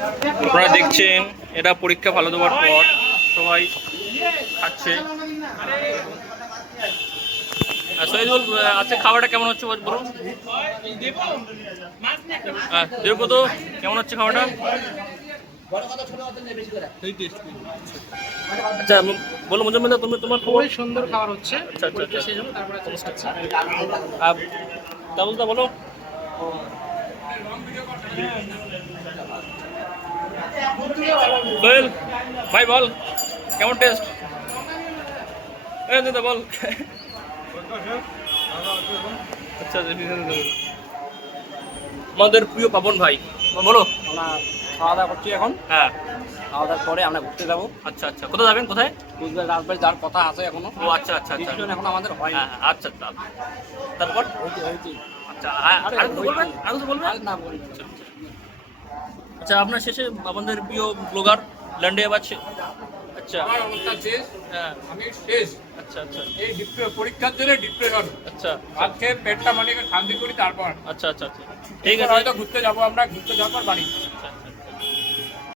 আপনারা দেখছেন এটা পরীক্ষা ভালো দেওয়ার পর সবাই খাচ্ছে। শহীদুল, আজকে খাবারটা কেমন হচ্ছে বলুন? হ্যাঁ দেখো তো কেমন হচ্ছে খাবারটা। আচ্ছা বলো মুজাম্মেল, তুমি তোমার খবর? সুন্দর খাবার হচ্ছে। আচ্ছা আচ্ছা আচ্ছা, সেই জন্য তারপরে খাচ্ছি। তাবুলদা বলো। সোহেল ভাই বল কেমন টেস্ট? দাদা বল। আচ্ছা আমাদের প্রিয় পাবন ভাই বলো। আমরা খাওয়া দাওয়া করছি এখন। হ্যাঁ, খাওয়া দাওয়ার পরে আমরা ঘুরতে যাবো। আচ্ছা আচ্ছা, কোথায় যাবেন? কোথায়? কুচবিহার রাজবাড়ি যাওয়ার কথা আছে এখনো। ও আচ্ছা আচ্ছা আচ্ছা, ডিসিশন এখন আমাদের হয়নি। হ্যাঁ আচ্ছা, তারপর আচ্ছা আর কিছু বলবেন? আর কিছু বলবেন? না বলি। আচ্ছা আপনার শেষে আমাদের প্রিয় ব্লগার লান্ডে আছে। আচ্ছা আমার অবস্থা শেষ। হ্যাঁ আমি শেষ। আচ্ছা আচ্ছা এই পরীক্ষার জন্য ডিপ্রেশন। আচ্ছা আজকে পেটটা মানে শান্তি করি তারপর আচ্ছা আচ্ছা আচ্ছা, ঠিক আছে। হয়তো ঘুরতে যাবো, আমরা ঘুরতে যাওয়ার পর বাড়ি।